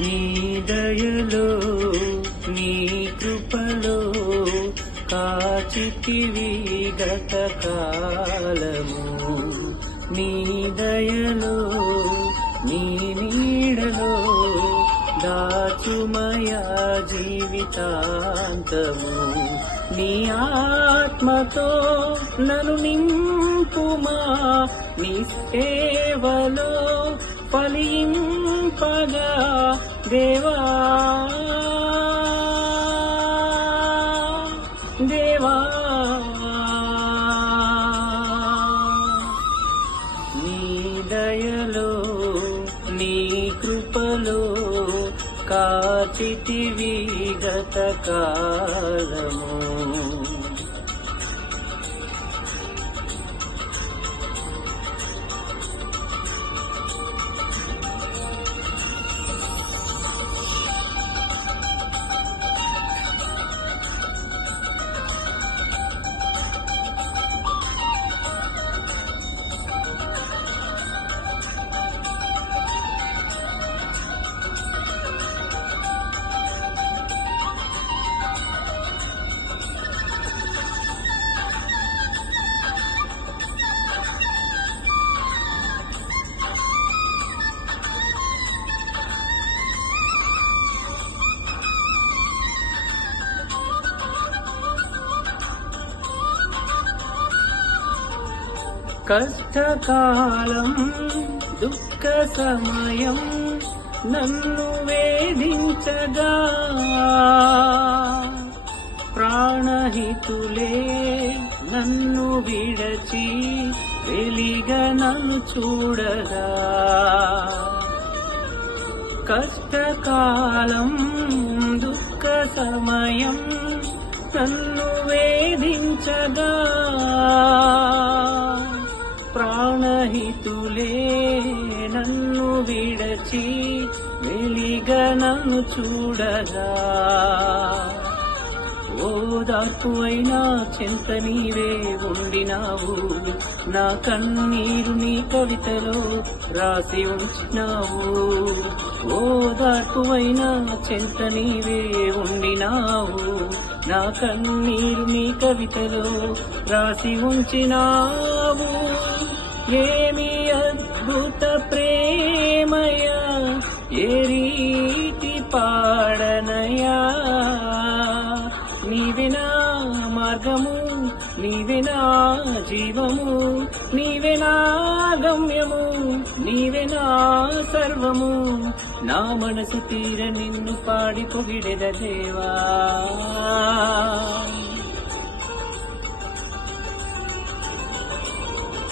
నీ దయలో నీ కృపలో కాచితివి గత కాలము. నీ దయలో నీ నీడలో దాచుమయా జీవితాంతము. నీ ఆత్మతో నన్ను నింపుమా, నీ సేవలో ఫలింపగా దేవా దేవా. నీ దయలో నీ కృపలో కాచితివి గత కాలము. కష్టకాలం దుఃఖ సమయం నన్ను వేధించగా ప్రాణహితులే నన్ను విడచి వెలిగా నన్ను చూడగా. కష్టకాలం దుఃఖ సమయం నన్ను వేధించగా ప్రాణహితులే నన్ను విడచి వెలిగా నన్ను చూడగా. ఓదార్పువైనా చెంత నీవే ఉండినావు, నా కన్నీరు నీ కవితలో రాసి ఉంచినావు. ఓదార్పువైనా చెంత నీవే ఉండినావు, నా కన్నీరు నీ కవితలో రాసి ఉంచినావు. ఏమి అద్భుత ప్రేమయా, ఏ రీతి పాడనయా. నీవే నా మార్గము, నీవే నా జీవము, నీవే నా గమ్యము, నీవే నా సర్వము. నా మనసు తీర నిన్ను పాడి పొగిడెద దేవా.